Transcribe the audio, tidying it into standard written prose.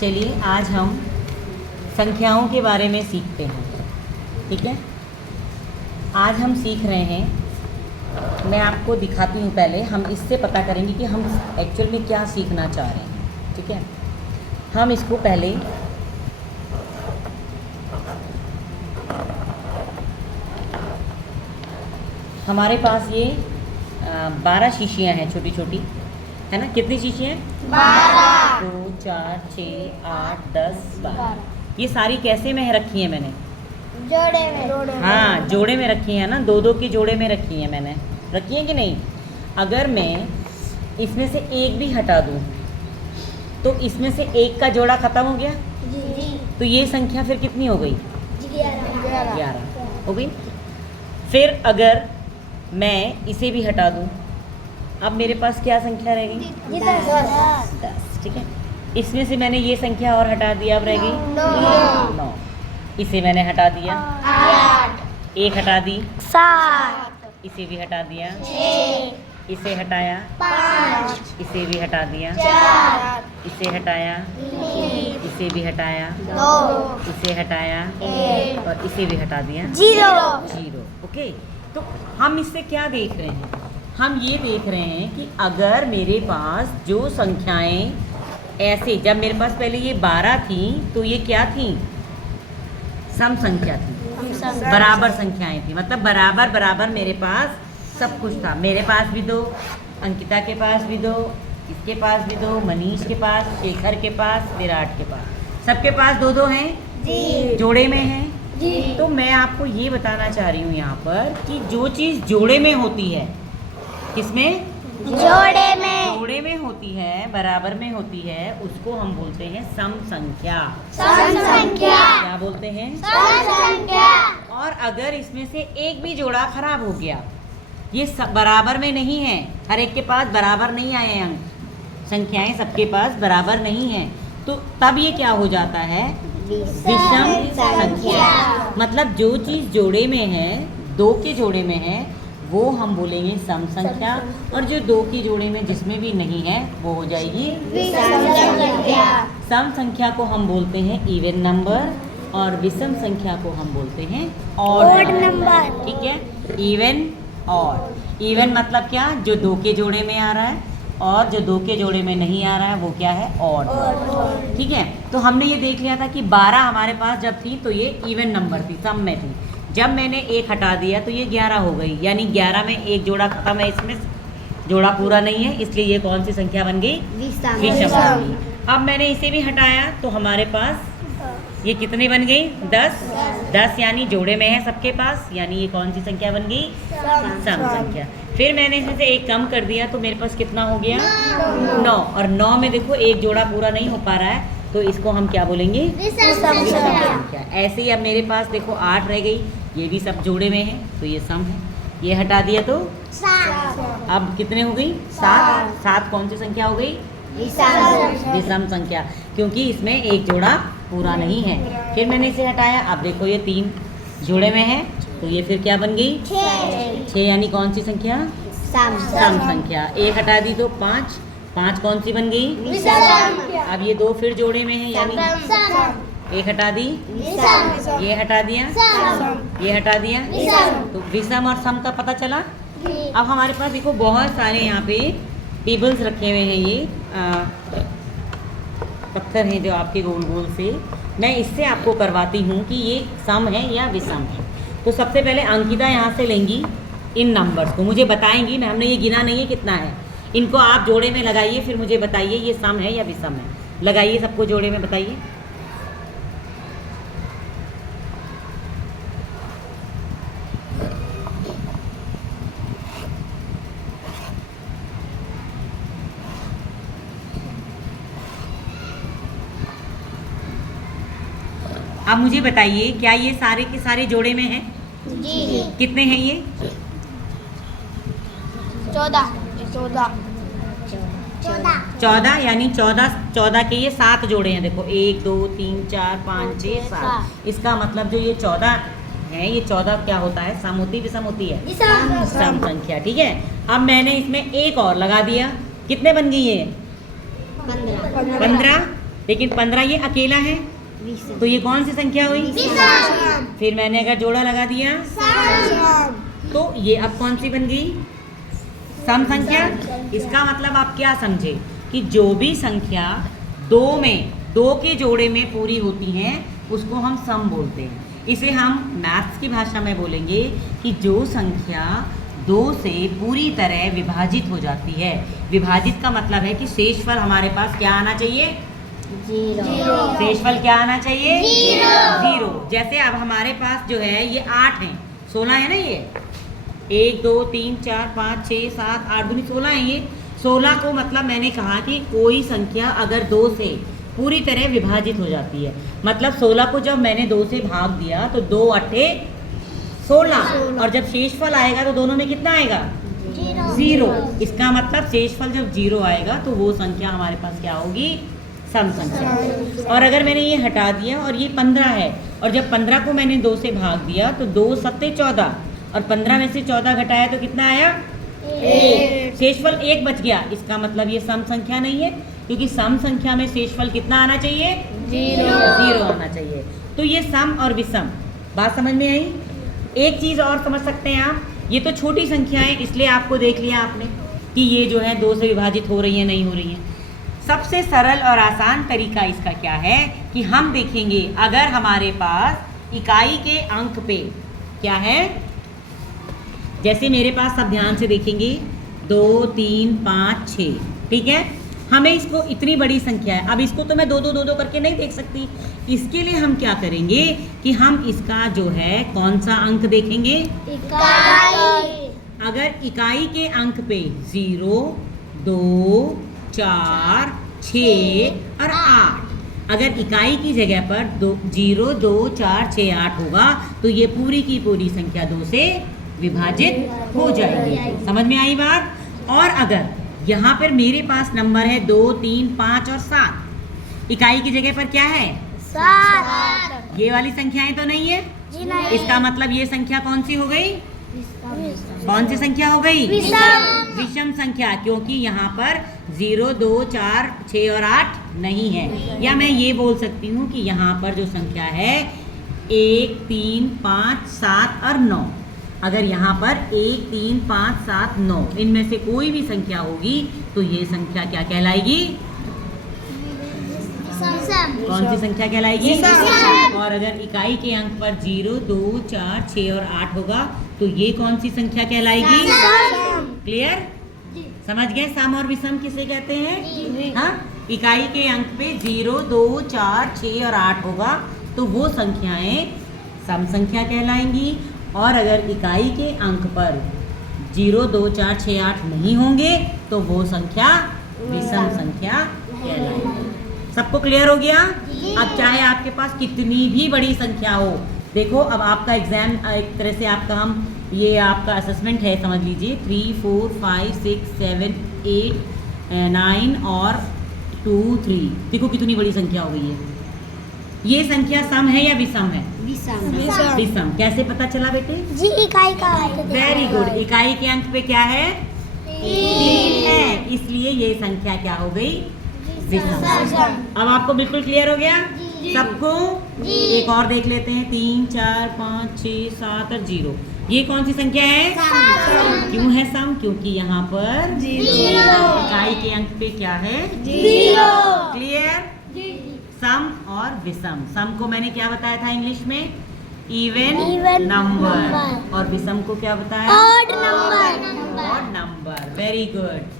चलिए आज हम संख्याओं के बारे में सीखते हैं। ठीक है, आज हम सीख रहे हैं, मैं आपको दिखाती हूँ। पहले हम इससे पता करेंगे कि हम एक्चुअल में क्या सीखना चाह रहे हैं। ठीक है, हम इसको पहले हमारे पास ये 12 शीशियाँ हैं, छोटी छोटी, है ना। कितनी शीशियाँ हैं? 12। 2 4 6 8 10 12। ये सारी कैसे में रखी है मैंने? जोड़े में। हाँ, जोड़े में रखी है ना, दो दो की जोड़े में रखी है मैंने। रखी है कि नहीं? अगर मैं इसमें से एक भी हटा दूँ तो इसमें से एक का जोड़ा ख़त्म हो गया, जी। तो ये संख्या फिर कितनी हो गई? 11 हो गई। फिर अगर मैं इसे भी हटा दूँ, अब मेरे पास क्या संख्या रह गई? 10। ठीक है, इसमें से मैंने ये संख्या और हटा दिया, अब रह गई 9। इसे मैंने हटा दिया 8। एक हटा दी, 7। इसे भी हटा दिया 6। इसे हटाया 5। इसे भी हटा दिया 4। इसे हटाया 3। इसे भी हटाया 2। इसे हटाया 1। और इसे भी हटा दिया 0। ओके, तो हम इससे क्या देख रहे हैं? हम ये देख रहे हैं कि अगर मेरे पास जो संख्याएं ऐसे, जब मेरे पास पहले ये 12 थी तो ये क्या थी? सम संख्या थी, बराबर संख्याएं थी। मतलब बराबर बराबर मेरे पास सब कुछ था। मेरे पास भी 2, अंकिता के पास भी 2, इसके पास भी 2, मनीष के पास, शेखर के पास, विराट के पास, सबके पास 2-2 हैं जी। जोड़े में हैं जी। तो मैं आपको ये बताना चाह रही हूँ यहाँ पर कि जो चीज़ जोड़े में होती है, किसमें? जोड़े में। जोड़े में होती है, बराबर में होती है, उसको हम बोलते हैं सम संख्या। सम संख्या। क्या बोलते हैं? सम संख्या। और अगर इसमें से एक भी जोड़ा खराब हो गया, ये सब बराबर में नहीं है, हर एक के पास बराबर नहीं आए हैं अंक, संख्याएं सबके पास बराबर नहीं हैं, तो तब ये क्या हो जाता है? विषम संख्या। मतलब जो चीज़ जोड़े में है, 2 के जोड़े में है, वो हम बोलेंगे सम संख्या, और जो 2 की जोड़े में जिसमें भी नहीं है वो हो जाएगी विषम संख्या। सम संख्या को हम बोलते हैं इवन नंबर, और विषम संख्या को हम बोलते हैं ऑड नंबर। ठीक है, इवन ऑड। इवन मतलब क्या? जो 2 के जोड़े में आ रहा है, और जो 2 के जोड़े में नहीं आ रहा है वो क्या है? ऑड। ठीक है, तो हमने ये देख लिया था कि 12 हमारे पास जब थी तो ये इवन नंबर थी, सम में थी। जब मैंने एक हटा दिया तो ये 11 हो गई, यानी 11 में एक जोड़ा खत्म है, इसमें जोड़ा पूरा नहीं है, इसलिए ये कौन सी संख्या बन गई? विषम बन गई। अब मैंने इसे भी हटाया तो हमारे पास ये कितने बन गई? 10 यानी जोड़े में है सबके पास, यानी ये कौन सी संख्या बन गई? सम संख्या। फिर मैंने इसमें से एक कम कर दिया तो मेरे पास कितना हो गया? 9। और 9 में देखो एक जोड़ा पूरा नहीं हो पा रहा है, तो इसको हम क्या बोलेंगे? विषम संख्या। ऐसे ही अब मेरे पास देखो 8 रह गई, ये भी सब जोड़े में है तो ये सम है। ये हटा दिया तो 7। अब कितने हो गई? 7 कौन सी संख्या हो गई? विषम संख्या, क्योंकि इसमें एक जोड़ा पूरा नहीं है। फिर मैंने इसे हटाया, अब देखो ये 3 जोड़े में है, तो ये फिर क्या बन गई? 6 यानी कौन सी संख्या? सम संख्या। एक हटा दी तो 5 कौन सी बन गई? विषम संख्या। अब ये 2 फिर जोड़े में है, यानी एक हटा दी, ये हटा दिया, ये हटा दिया, तो विषम और सम का पता चला। अब हमारे पास देखो बहुत सारे यहाँ पे टेबल्स रखे हुए हैं, ये पत्थर हैं जो आपके गोल गोल से, मैं इससे आपको करवाती हूँ कि ये सम है या विषम है। तो सबसे पहले अंकिता यहाँ से लेंगी इन नंबर्स को, मुझे बताएंगी, मैं हमने ये गिना नहीं है कितना है, इनको आप जोड़े में लगाइए, फिर मुझे बताइए ये सम है या विषम है। लगाइए सबको जोड़े में, बताइए। अब मुझे बताइए, क्या ये सारे के सारे जोड़े में हैं? जी। कितने हैं ये? 14 यानी 14 के ये 7 जोड़े हैं। देखो 1 2 3 4 5 6 7, इसका मतलब जो ये 14 है, ये 14 क्या होता है? सम होती, विषम होती है? सम संख्या। ठीक है, अब मैंने इसमें एक और लगा दिया, कितने बन गई ये? 15। लेकिन 15 ये अकेला है, तो ये कौन सी संख्या हुई? विषम। फिर मैंने अगर जोड़ा लगा दिया सम। तो ये अब कौन सी बन गई? सम संख्या। इसका मतलब आप क्या समझे कि जो भी संख्या दो के जोड़े में पूरी होती हैं उसको हम सम बोलते हैं। इसे हम मैथ्स की भाषा में बोलेंगे कि जो संख्या 2 से पूरी तरह विभाजित हो जाती है। विभाजित का मतलब है कि शेषफल हमारे पास क्या आना चाहिए? जीरो। शेषफल क्या आना चाहिए? जीरो। जैसे अब हमारे पास जो है ये 8 है, 16 है ना, ये 1 2 3 4 5 6 7 8 दूनी 16 है। ये 16 को मतलब मैंने कहा कि कोई संख्या अगर 2 से पूरी तरह विभाजित हो जाती है, मतलब 16 को जब मैंने 2 से भाग दिया तो 2 8 16, और जब शेषफल आएगा तो दोनों में कितना आएगा? जीरो। इसका मतलब शेषफल जब जीरो आएगा तो वो संख्या हमारे पास क्या होगी? सम संख्या। और अगर मैंने ये हटा दिया और ये 15 है, और जब 15 को मैंने 2 से भाग दिया तो 2 7 14, और 15 में से 14 घटाया तो कितना आया? 1। शेषफल 1 बच गया। इसका मतलब ये सम संख्या नहीं है, क्योंकि सम संख्या में शेषफल कितना आना चाहिए? जीरो आना चाहिए। तो ये सम और विषम, बात समझ में आई? एक चीज़ और समझ सकते हैं आप, ये तो छोटी संख्या है इसलिए आपको देख लिया आपने कि ये जो है 2 से विभाजित हो रही है नहीं हो रही है। सबसे सरल और आसान तरीका इसका क्या है कि हम देखेंगे अगर हमारे पास इकाई के अंक पे क्या है, जैसे मेरे पास सब ध्यान से देखेंगे 2 3 5 6, ठीक है। हमें इसको इतनी बड़ी संख्या है, अब इसको तो मैं 2 2 2 2 करके नहीं देख सकती। इसके लिए हम क्या करेंगे कि हम इसका जो है कौन सा अंक देखेंगे? इकाई। अगर इकाई के अंक पे 0 2 4 6 और 8, अगर इकाई की जगह पर 0 2 4 6 8 होगा तो ये पूरी की पूरी संख्या 2 से विभाजित हो जाएगी। समझ में आई बात? और अगर यहाँ पर मेरे पास नंबर है 2 3 5 और 7, इकाई की जगह पर क्या है? 7। ये वाली संख्याएं तो नहीं है। इसका मतलब ये संख्या कौन सी हो गई? कौन सी संख्या हो गई? विषम संख्या, क्योंकि यहाँ पर 0 2 4 6 और 8 नहीं है। या मैं ये बोल सकती हूँ कि यहाँ पर जो संख्या है 1 3 5 7 और 9, अगर यहाँ पर 1 3 5 7 9 इनमें से कोई भी संख्या होगी तो ये संख्या क्या कहलाएगी? कौन सी संख्या कहलाएगी? और अगर इकाई के अंक पर 0 2 4 6 और 8 होगा तो ये कौन सी संख्या कहलाएगी? क्लियर? समझ गए सम और विषम किसे कहते हैं? हाँ, इकाई के अंक पे 0 2 4 6 और 8 होगा तो वो संख्याएं सम संख्या कहलाएंगी, और अगर इकाई के अंक पर 0 2 4 6 8 नहीं होंगे तो वो संख्या विषम संख्या कहलाएगी। सबको क्लियर हो गया? अब चाहे आपके पास कितनी भी बड़ी संख्या हो, देखो अब आपका एग्जाम एक तरह से आपका हम ये आपका असेसमेंट है, समझ लीजिए 3 4 5 6 7 8 9 और 2 3, देखो कितनी बड़ी संख्या हो गई है। ये संख्या सम है या विषम है? विषम। कैसे पता चला बेटे? जी इकाई का वेरी गुड। इकाई के अंक पे क्या है? 3 है, इसलिए ये संख्या क्या हो गई? विषम। अब आपको बिल्कुल क्लियर हो गया सबको? एक और देख लेते हैं 3 4 5 6 7 और 0, ये कौन सी संख्या है? क्यों है सम? क्योंकि यहाँ पर इकाई के अंक पे क्या है? 0। क्लियर? सम और विषम। सम को मैंने क्या बताया था इंग्लिश में? Even number. और विषम को क्या बताया? Odd number. Odd number. Very good.